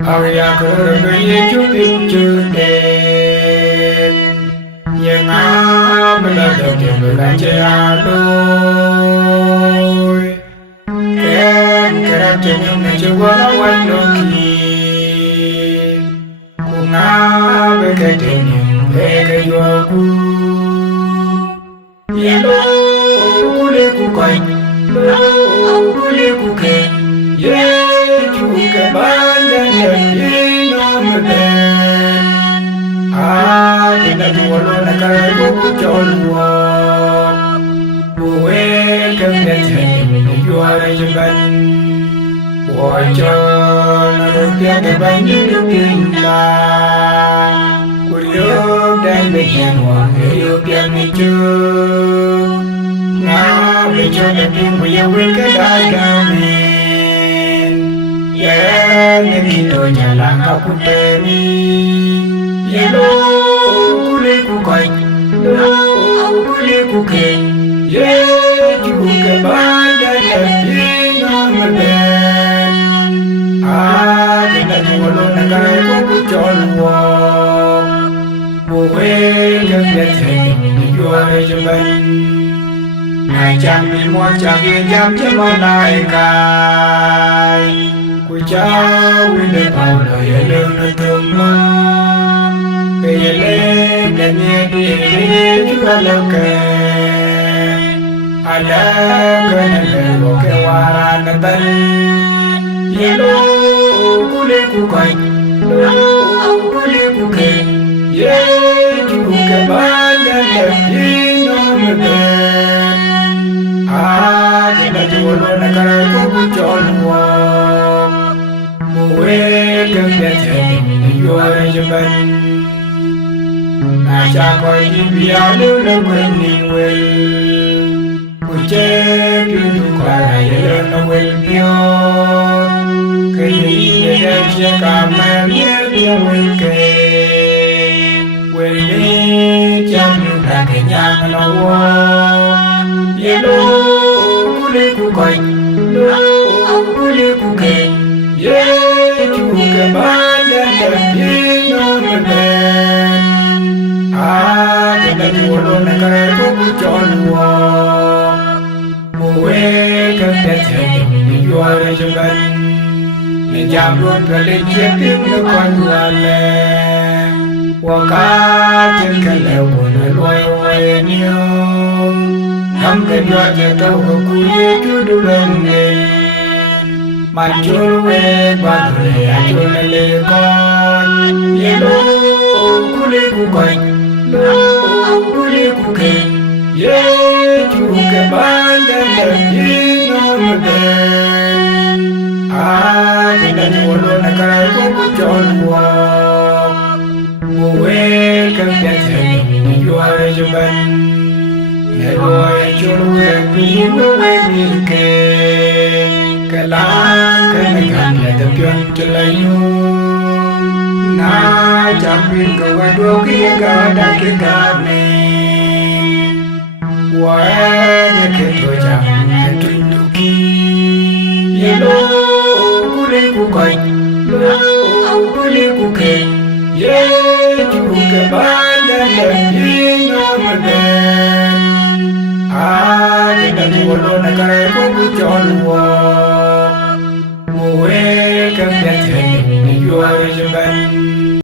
Arya kerana ye cupin cudet Yang melada dia beraja aloi Ken kerajaan yang mencoba lawan loki Kunga berkatanya berkayoku Yelo kule kukai Lo kule kuke Ye juga bandan yang nomben Kita jualan negara buku jolwa Buwe kebiasaan juara jeban Wajar rupiah keban hidup kita Kuliah dan bikin wang hidup yang hijau Ngabejo tapi punya kedagamin Ya nekito jalan kapu temi Yelo kule kukai Lo kule kuke Ye juga badan tapi nomben Kita jualan negara buku jolwa Buwe kebiasaan juara jeban Ngajak ilmu cagi jam malaikat Ku jauhin depan ya dengan teman Kayalek dan nyedi juga lekat Ada kena lewa kewaran netan Yelo kule kukai Lo kule kuke Ye juga badan tapi nomben Kita jualan negara buku jolwa Buwe kebiasaan juara jeban Naca koi biar lu lemening wel Kucep yundu kara yelena wel pion Kaya dia kamar dia wel ke Wel ni jam yundu kenyang lawa Yelo kule kukai Lo kule kuke Ye juga badan tapi nomben Kita jualan negara buku jolwa Buwe kebiasaan juara jeban Nejamrut kali cetim lekon wale Wakat kelewon loy wanyong Ham kedua jatuh kuye judulan Mancul we badre ajul lekon Yelo kule kukai Lo kule kuke Ye juga bandan tapi nomben Kita jualan negara buku jolwa Buwe kebiasaan juara jeban Neloy culwe pinuwe milke Kelang kenegan ya tepion celayu Na capin kewadok ya gadak ke kami Wanya keto jam tunduki Yelo kule kukai Lo kule kuke Ye juga badan tapi nomben Kita jualan negara buku jolwa Buwe kebiasaan juara jeban